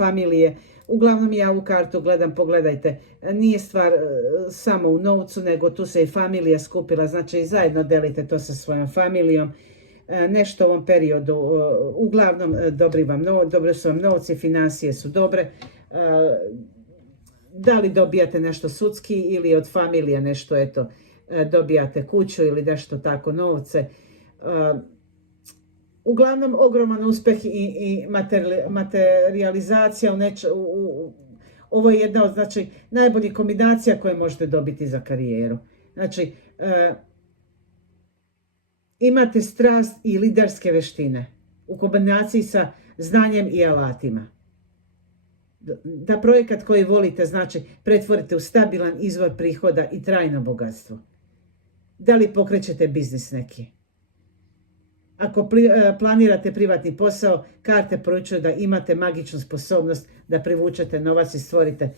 familije. Uglavnom ja ovu kartu gledam, pogledajte, nije stvar samo u novcu, nego tu se i familija skupila, znači zajedno delite to sa svojom familijom. Nešto u ovom periodu, uglavnom dobre su vam novci, financije su dobre. Da li dobijate nešto sudski ili od familije nešto, eto, dobijate kuću ili nešto tako, novce. Uglavnom, ogroman uspeh i materializacija ovo je jedna od najboljih kombinacija koje možete dobiti za karijeru. Znači, imate strast i liderske veštine u kombinaciji sa znanjem i alatima. Da projekat koji volite, znači, pretvorite u stabilan izvor prihoda i trajno bogatstvo. Da li pokrećete biznis neki? Ako planirate privatni posao, karte poručuju da imate magičnu sposobnost da privučete novac i stvorite